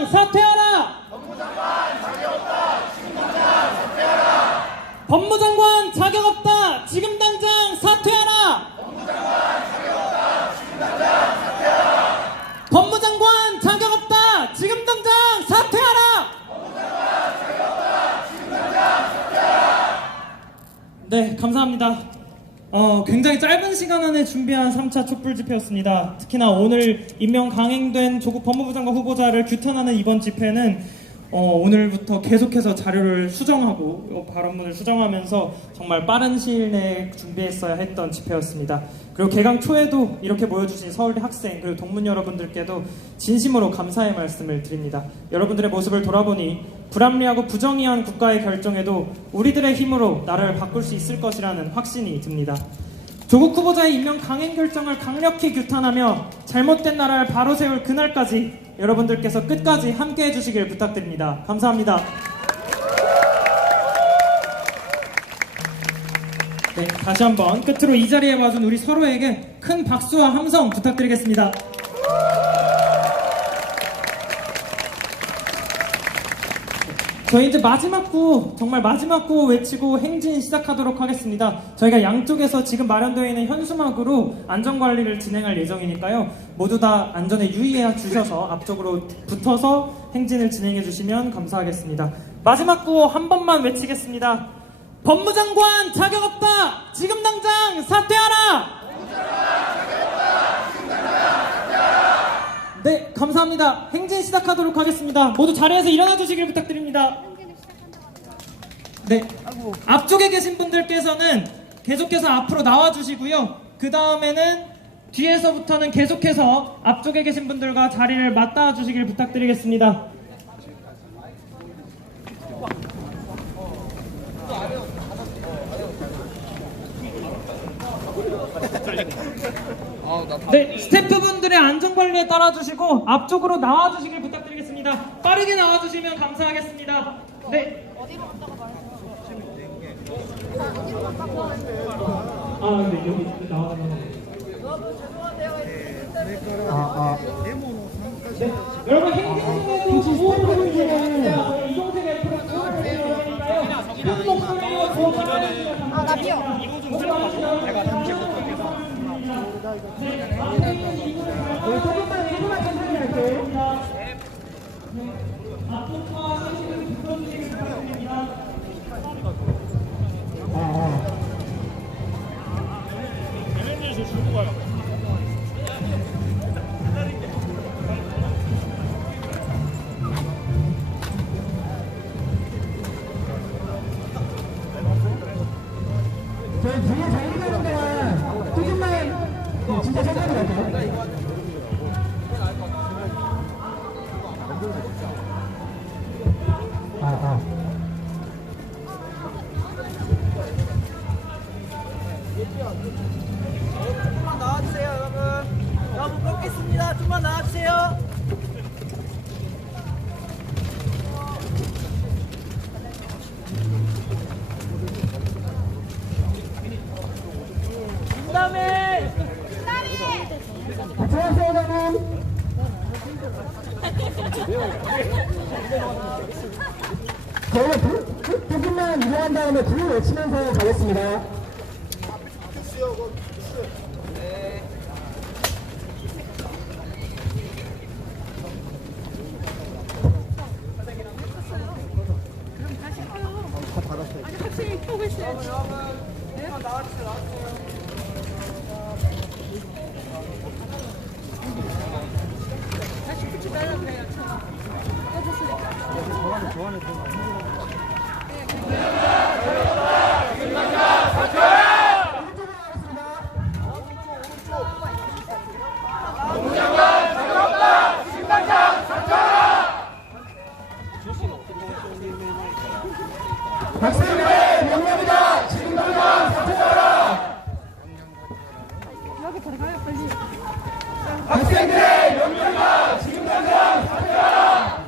당장 사퇴하라! 법무장관 자격 없다! 지금 당장 사퇴하라! 법무장관 자격 없다! 지금 당장 사퇴하라! 네, 감사합니다. 어, 굉장히 짧은 시간 안에 준비한 3차 촛불 집회였습니다. 특히나 오늘 임명 강행된 조국 법무부 장관 후보자를 규탄하는 이번 집회는 어, 오늘부터 계속해서 자료를 수정하고 어, 발언문을 수정하면서 정말 빠른 시일 내에 준비했어야 했던 집회였습니다. 그리고 개강 초에도 이렇게 모여주신 서울대 학생 그리고 동문 여러분들께도 진심으로 감사의 말씀을 드립니다. 여러분들의 모습을 돌아보니 불합리하고 부정의한 국가의 결정에도 우리들의 힘으로 나라를 바꿀 수 있을 것이라는 확신이 듭니다. 조국 후보자의 임명 강행 결정을 강력히 규탄하며 잘못된 나라를 바로 세울 그날까지 여러분들께서 끝까지 함께 해주시길 부탁드립니다. 감사합니다. 네, 다시 한번 끝으로 이 자리에 와준 우리 서로에게 큰 박수와 함성 부탁드리겠습니다. 저희 이제 마지막 구 정말 마지막 구 외치고 행진 시작하도록 하겠습니다. 저희가 양쪽에서 지금 마련되어 있는 현수막으로 안전 관리를 진행할 예정이니까요. 모두 다 안전에 유의해 주셔서 앞쪽으로 붙어서 행진을 진행해 주시면 감사하겠습니다. 마지막 구호 한 번만 외치겠습니다. 법무장관 자격 없다. 지금 당장 사퇴하라. 네, 감사합니다. 행진 시작하도록 하겠습니다. 모두 자리에서 일어나 주시길 부탁드립니다. 네, 앞쪽에 계신 분들께서는 계속해서 앞으로 나와 주시고요. 그 다음에는 뒤에서부터는 계속해서 앞쪽에 계신 분들과 자리를 맞닿아 주시길 부탁드리겠습니다. 네, 스태프분들의 안전관리에 따라주시고 앞쪽으로 나와주시길 부탁드리겠습니다. 빠르게 나와주시면 감사하겠습니다. 네. 아, 네, 여기 나와주세요. 네, 여러분 행진에도 구호를 주세요. 이동생 F로 구호를 드려야 되니까요. 큰 목소리로 구호 전해주시면 아, 나 피어. 네, 조금만 조금만 천천히 할게요. 앞쪽과 사진을 붙여주시기 바랍니다. 저희 뒤에 저희가 두, 분만 이동한 다음에 불을 외치면서 가겠습니다. 학생들의 명령이다. 지금 당장 사퇴하라. 학생들의 명령이다. 지금 당장 사퇴하라.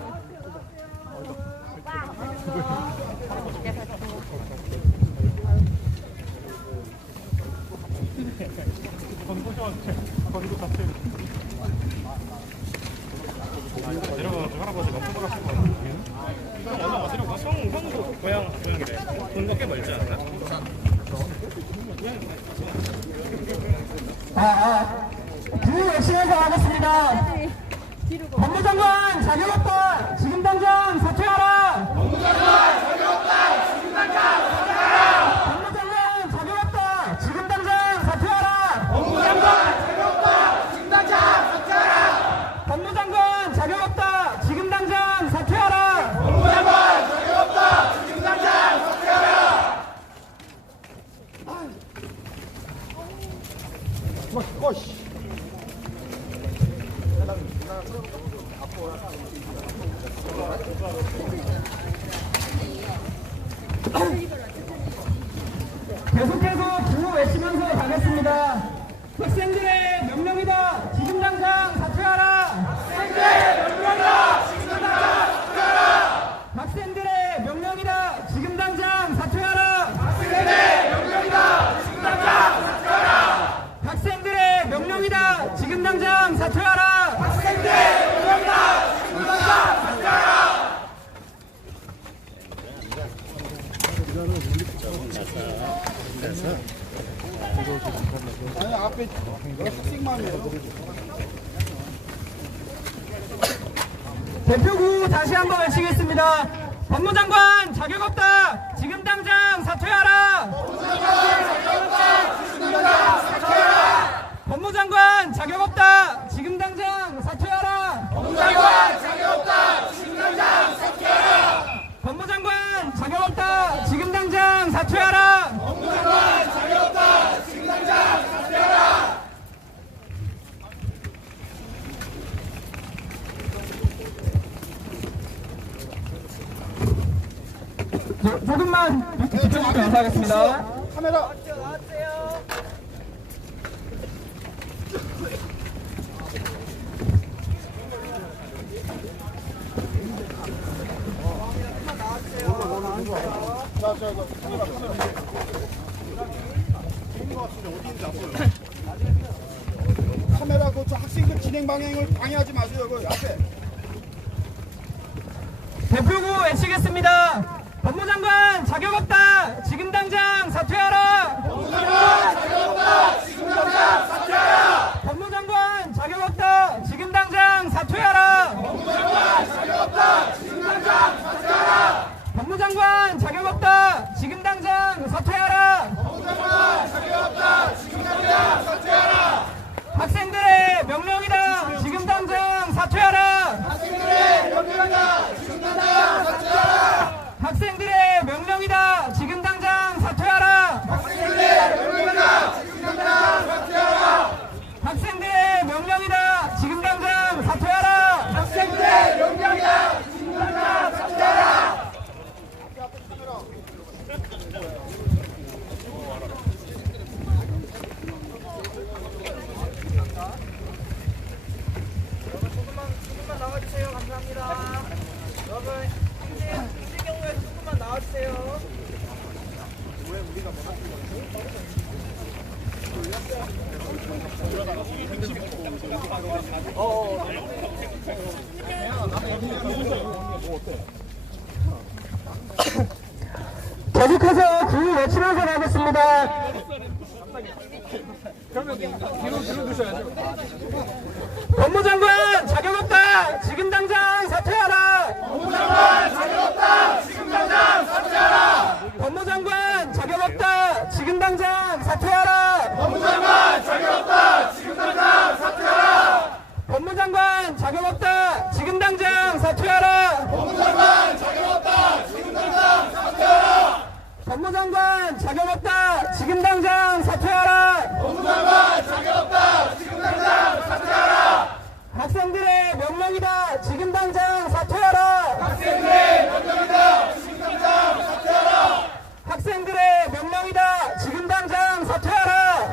내려가서 할아버지 막 아, 구호 외치면서 하겠습니다. 법무장관 자격 없다. 지금 당장 사퇴하라. 법무장관 자격 없다. 지금 당장 사퇴하라. 법무장관 자격 없다. 지금 당장 사퇴하라. 법무장관 자격 없다. 지금 당장 사퇴하라. 법무장관 자격 없다. 지금 당장 사퇴하라. 계속해서 구호 외치면서 가겠습니다. 학생들의 명령이다. 지금 당장 사퇴하라. 학생들의 명령이다. 지금 당장 사퇴하라. 학생들의 명령이다. 지금 당장 사퇴하라. 학생들의 명령이다. 지금 당장 사퇴하라. 학생들의 명령이다. 지금 당장 사퇴하라. 대표구 다시 한번 외치겠습니다. 법무장관 자격 없다. 지금 당장 사퇴하라. 법무장관 자격 없다. 지금 당장 사퇴하라. 법무장관 자격 없다. 지금 당장 사퇴하라. 법무장관 자격 없다. 지금 당장 사퇴하라. 조- 조금만 비켜주시면 감사하겠습니다. 나왔죠, 나왔어요. 카메라 그저 학생들 진행 방향을 방해하지 마세요. 그 앞에. 대표구 외치겠습니다. 법무장관 자격 없다. 지금 당장 사퇴하라. 법무장관 자격 없다. 지금 당장 사퇴하라. 법무장관 자격 없다. 지금 당장 사퇴하라. 법무장관 자격 없다. 지금 당장 사퇴하라. 법무장관 자격 없다. 지금 당장 사퇴하라. 법무장관 자격 없다. 지금 당장 사퇴하라. 학생들의 명령이다. 지금 당장 사퇴하라. 학생들의 명령이다. 지금 당장 사퇴하라. 학생들의 명령이다. 지금 당장 사퇴하라. 학생들의 명령이다. 지금 당장 사퇴하라. 학생들의 명령이다. 지금 당장 사퇴하라. 학생들의 명령이다. 지금 당장 사퇴하라. 조금만, 조금만 나와주세요. 감사합니다. 여러분, 힘들, 힘들 경우에 조금만 나와주세요. 계속해서 구호 외치면서 가겠습니다. 법무장관 자격 없다. 지금 당장 사퇴하라. 법무장관 자격 없다. 지금 당장 사퇴하라. 법무장관 자격 없다. 지금 당장 사퇴하라. 법무장관 자격 없다. 지금 당장 사퇴하라. 법무장관 자격 없다. 지금 당장 사퇴하라. 법무장관 자격 없다. 지금 당장 사퇴하라. 법무장관 자격 없다. 지금 당장 사퇴하라. 학생들의 명령이다. 지금 당장 사퇴하라. 학생들의 명령이다. 지금 당장 사퇴하라. 학생들의 명령이다. 지금 당장 사퇴하라.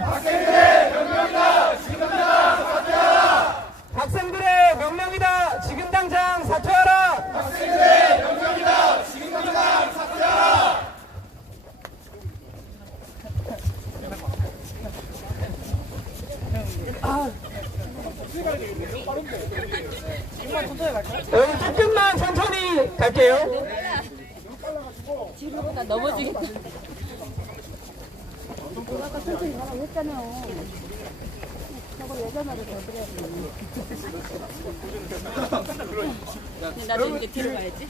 학생들의 명령이다. 지금 당장 사퇴하라. 학생들의 명령이다. 지금 당장 사퇴하라. 학생들의 명령이다. 지금 당장 사퇴하라. 여러분 조금만 천천히 갈게요. 뒤로 나 넘어지겠다. 아까 천천히 가라고 했잖아요. 나도 이제 뒤로 가야지.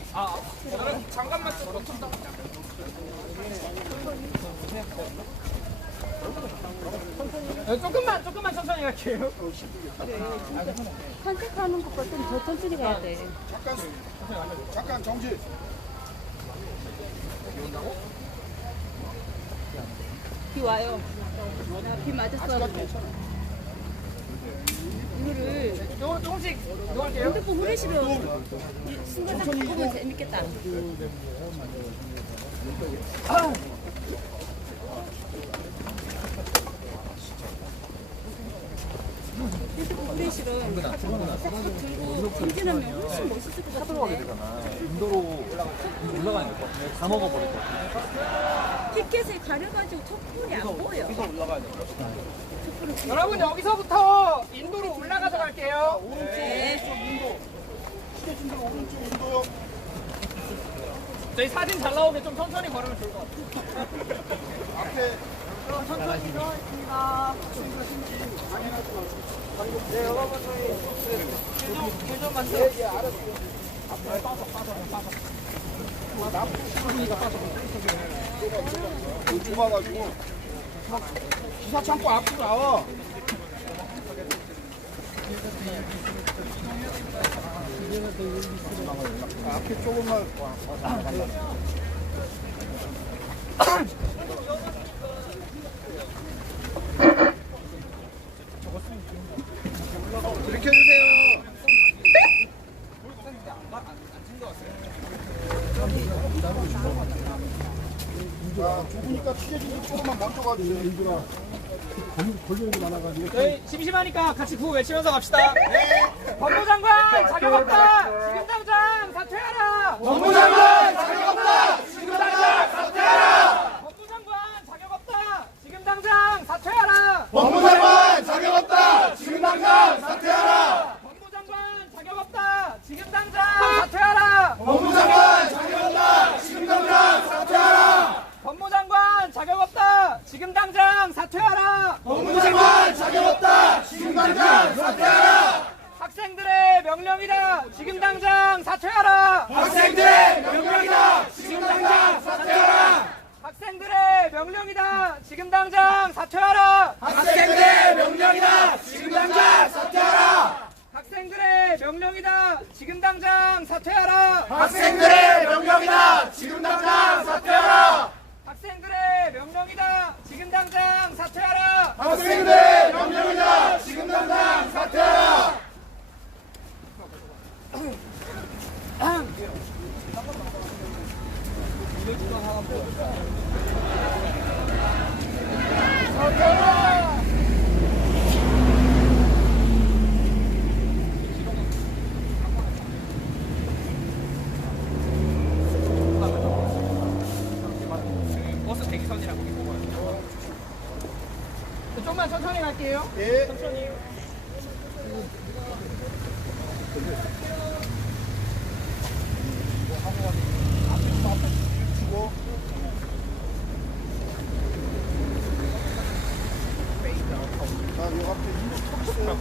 조금만 조금만 천천히 갈게요. 산책하는 것보다 좀더 천천히 가야 돼. 잠깐 잠깐 정지. 비 와요. 나비 맞았어. 이거를 조, 조금씩. 핸드폰 후레쉬로 순간 딱 보면 재밌겠다. 핸 후레쉬로 딱 들고 전진하면 훨씬 멋있을 것 같은데. 인도로 올라가는 거. 다 먹어버릴 거. 티켓을 가려가지고 촛불이 안 보여. 여러분 여기서부터 인도로 올라가서 갈게요. 네. 오른쪽 인도요. 저희 사진 잘 나오게 좀 천천히 걸으면 좋을 것 같아요. 앞에 그 좁아가지고 네, 여러분 저희 계정 계정 만들어. 예, 알았어요. 앞에 빠져, 빠져, 빠져. 빠져. 기사 창고 앞으로 나와. 앞에 조금만. 인들아. 걸리는 게 많아가지고. 저희 심심하니까 같이 구호 외치면서 갑시다. 법무장관 자격 없다. Stop! 조금만 천천히 갈게요. 예. 천천히. 아, 나요 앞에 힘을 톡 써요.